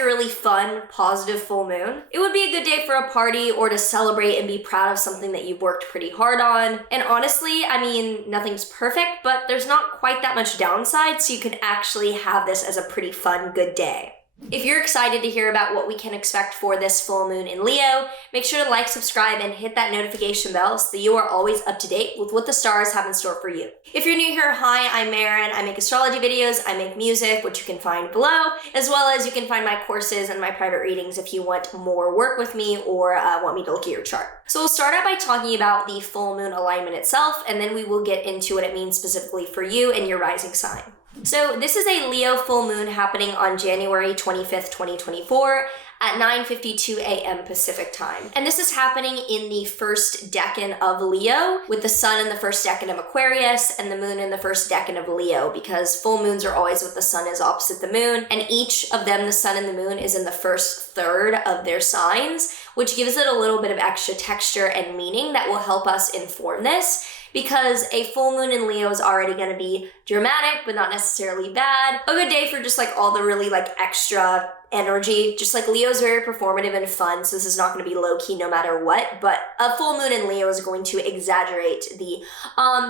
a really fun, positive full moon. It would be a good day for a party or to celebrate and be proud of something that you've worked pretty hard on. And honestly, I mean, nothing's perfect, but there's not quite that much downside, so you can actually have this as a pretty fun, good day. If you're excited to hear about what we can expect for this full moon in Leo, make sure to like, subscribe, and hit that notification bell so that you are always up to date with what the stars have in store for you. If you're new here, hi, I'm Maren. I make astrology videos, I make music, which you can find below, as well as you can find my courses and my private readings if you want more work with me or want me to look at your chart. So we'll start out by talking about the full moon alignment itself, and then we will get into what it means specifically for you and your rising sign. So this is a Leo full moon happening on January 25th, 2024 at 9:52 a.m. Pacific time. And this is happening in the first decan of Leo, with the sun in the first decan of Aquarius and the moon in the first decan of Leo, because full moons are always with the sun is opposite the moon, and each of them, the sun and the moon, is in the first third of their signs, which gives it a little bit of extra texture and meaning that will help us inform this. Because a full moon in Leo is already going to be dramatic, but not necessarily bad. A good day for just like all the really like extra energy. Just like Leo's very performative and fun, so this is not going to be low-key no matter what, but a full moon in Leo is going to exaggerate the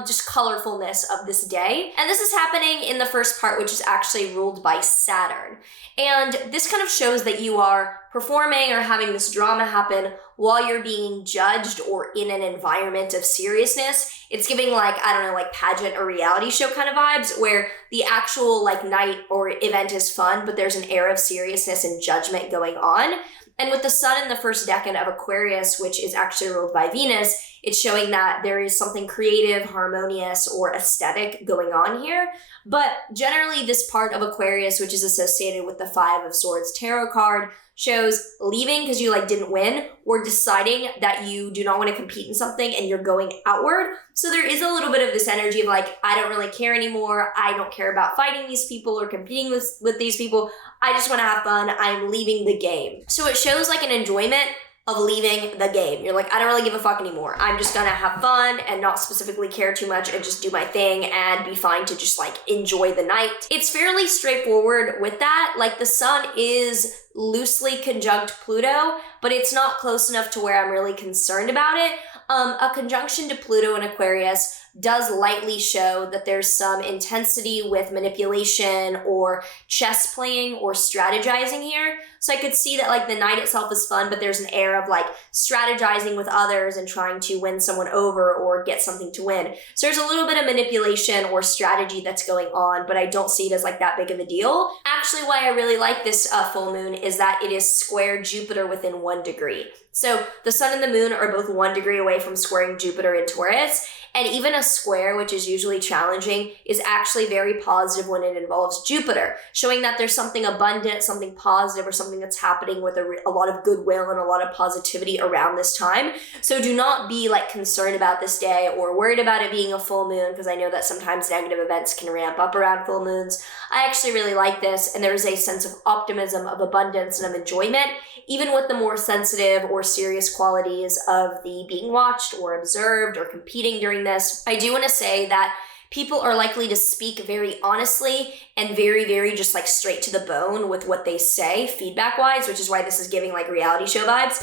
just colorfulness of this day. And this is happening in the first part, which is actually ruled by Saturn. And this kind of shows that you are performing or having this drama happen while you're being judged or in an environment of seriousness. It's giving like, I don't know, like pageant or reality show kind of vibes where the actual like night or event is fun, but there's an air of seriousness and judgment going on. And with the sun in the first decan of Aquarius, which is actually ruled by Venus, it's showing that there is something creative, harmonious, or aesthetic going on here. But generally this part of Aquarius, which is associated with the Five of Swords tarot card, shows leaving because you like didn't win, or deciding that you do not want to compete in something and you're going outward. So there is a little bit of this energy of like, I don't really care anymore. I don't care about fighting these people or competing with these people. I just want to have fun. I'm leaving the game. So it shows like an enjoyment of leaving the game. You're like, I don't really give a fuck anymore. I'm just gonna have fun and not specifically care too much and just do my thing and be fine to just like enjoy the night. It's fairly straightforward with that. Like the sun is loosely conjunct Pluto, but it's not close enough to where I'm really concerned about it. A conjunction to Pluto in Aquarius does lightly show that there's some intensity with manipulation or chess playing or strategizing here. So I could see that like the night itself is fun, but there's an air of like strategizing with others and trying to win someone over or get something to win. So there's a little bit of manipulation or strategy that's going on, but I don't see it as like that big of a deal. Actually, why I really like this full moon is that it is square Jupiter within 1 degree. So the sun and the moon are both 1 degree away from squaring Jupiter in Taurus. And even a square, which is usually challenging, is actually very positive when it involves Jupiter, showing that there's something abundant, something positive, or something that's happening with a lot of goodwill and a lot of positivity around this time. So do not be like concerned about this day or worried about it being a full moon, because I know that sometimes negative events can ramp up around full moons. I actually really like this, and there's a sense of optimism, of abundance, and of enjoyment, even with the more sensitive or serious qualities of the being watched or observed or competing during this. I do want to say that people are likely to speak very honestly and very, very just like straight to the bone with what they say feedback-wise, which is why this is giving like reality show vibes.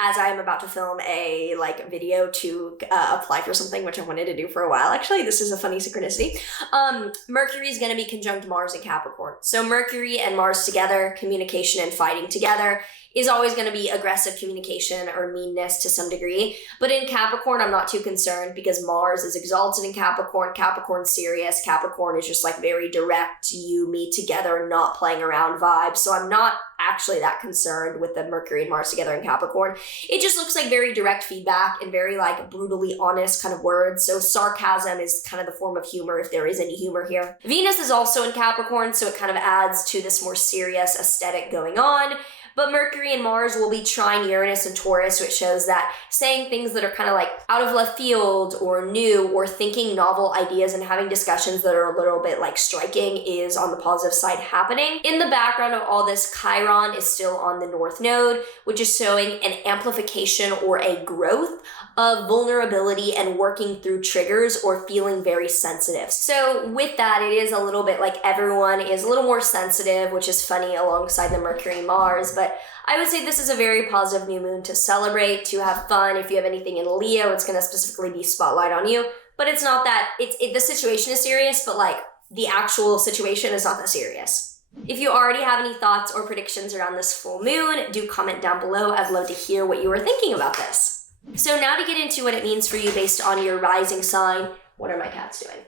As I am about to film a like video to apply for something, which I wanted to do for a while. Actually, this is a funny synchronicity. Mercury is going to be conjunct Mars in Capricorn. So Mercury and Mars together, communication and fighting together, is always going to be aggressive communication or meanness to some degree. But in Capricorn, I'm not too concerned because Mars is exalted in Capricorn. Capricorn's serious. Capricorn is just like very direct, you, me together, not playing around vibe. So I'm not actually that concerned with the Mercury and Mars together in Capricorn. It just looks like very direct feedback and very like brutally honest kind of words. So sarcasm is kind of the form of humor if there is any humor here. Venus is also in Capricorn, so it kind of adds to this more serious aesthetic going on. But Mercury and Mars will be trine Uranus and Taurus, which shows that saying things that are kind of like out of left field or new, or thinking novel ideas and having discussions that are a little bit like striking is on the positive side happening. In the background of all this, Chiron is still on the North Node, which is showing an amplification or a growth of vulnerability and working through triggers or feeling very sensitive. So with that, it is a little bit like everyone is a little more sensitive, which is funny alongside the Mercury Mars, but I would say this is a very positive new moon to celebrate, to have fun. If you have anything in Leo, it's going to specifically be spotlight on you, but it's not that, the situation is serious, but like the actual situation is not that serious. If you already have any thoughts or predictions around this full moon, do comment down below. I'd love to hear what you were thinking about this. So now to get into what it means for you based on your rising sign. What are my cats doing?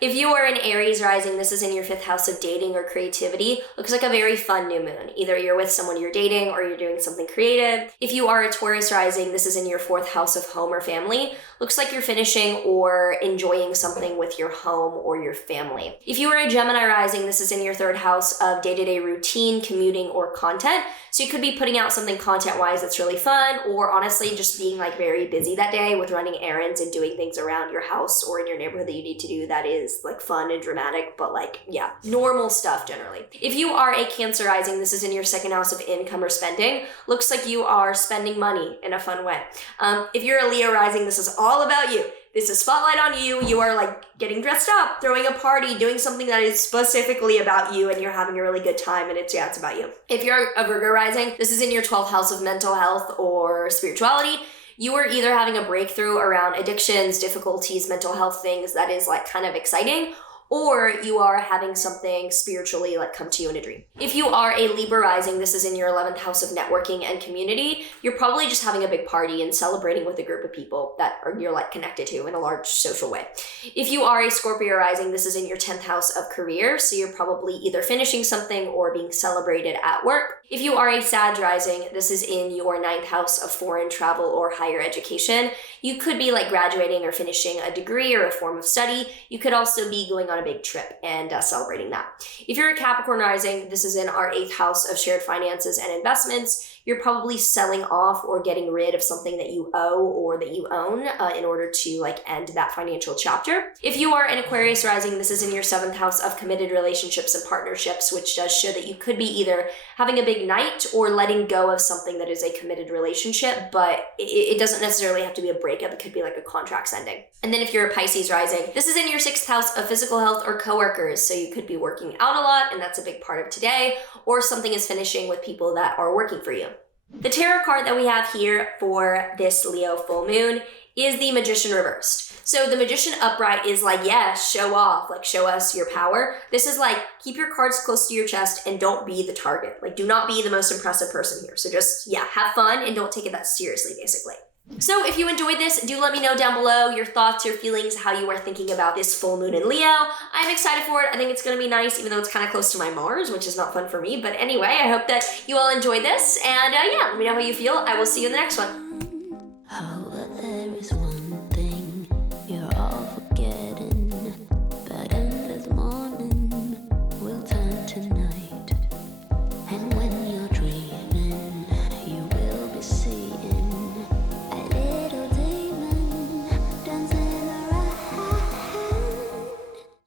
If you are an Aries rising, this is in your 5th house of dating or creativity. Looks like a very fun new moon. Either you're with someone you're dating or you're doing something creative. If you are a Taurus rising, this is in your 4th house of home or family. Looks like you're finishing or enjoying something with your home or your family. If you are a Gemini rising, this is in your 3rd house of day-to-day routine, commuting, or content. So you could be putting out something content-wise that's really fun, or honestly just being like very busy that day with running errands and doing things around your house or in your neighborhood that you need to do that is like fun and dramatic, but like, yeah, normal stuff generally. If you are a Cancer rising, this is in your 2nd house of income or spending. Looks like you are spending money in a fun way. If you're a Leo rising, this is all about you. This is spotlight on you. You are like getting dressed up, throwing a party, doing something that is specifically about you, and you're having a really good time, and it's about you. If you're a Virgo rising, this is in your 12th house of mental health or spirituality. You are either having a breakthrough around addictions, difficulties, mental health things that is like kind of exciting, or you are having something spiritually like come to you in a dream. If you are a Libra rising, this is in your 11th house of networking and community. You're probably just having a big party and celebrating with a group of people that you're like connected to in a large social way. If you are a Scorpio rising, this is in your 10th house of career. So you're probably either finishing something or being celebrated at work. If you are a Sag rising, this is in your 9th house of foreign travel or higher education. You could be like graduating or finishing a degree or a form of study. You could also be going on a big trip and celebrating that. If you're a Capricorn rising, this is in our 8th house of shared finances and investments. You're probably selling off or getting rid of something that you owe or that you own in order to like end that financial chapter. If you are an Aquarius rising, this is in your 7th house of committed relationships and partnerships, which does show that you could be either having a big night or letting go of something that is a committed relationship, but it doesn't necessarily have to be a breakup. It could be like a contract's ending. And then if you're a Pisces rising, this is in your 6th house of physical health or coworkers. So you could be working out a lot, and that's a big part of today, or something is finishing with people that are working for you. The tarot card that we have here for this Leo full moon is the Magician reversed. So the Magician upright is like, yeah, show off, like show us your power. This is like, keep your cards close to your chest and don't be the target. Like do not be the most impressive person here. So just, yeah, have fun and don't take it that seriously, basically. So if you enjoyed this, do let me know down below your thoughts, your feelings, how you are thinking about this full moon in Leo. I'm excited for it. I think it's going to be nice, even though it's kind of close to my Mars, which is not fun for me. But anyway, I hope that you all enjoyed this. And yeah, let me know how you feel. I will see you in the next one. Oh, but there is one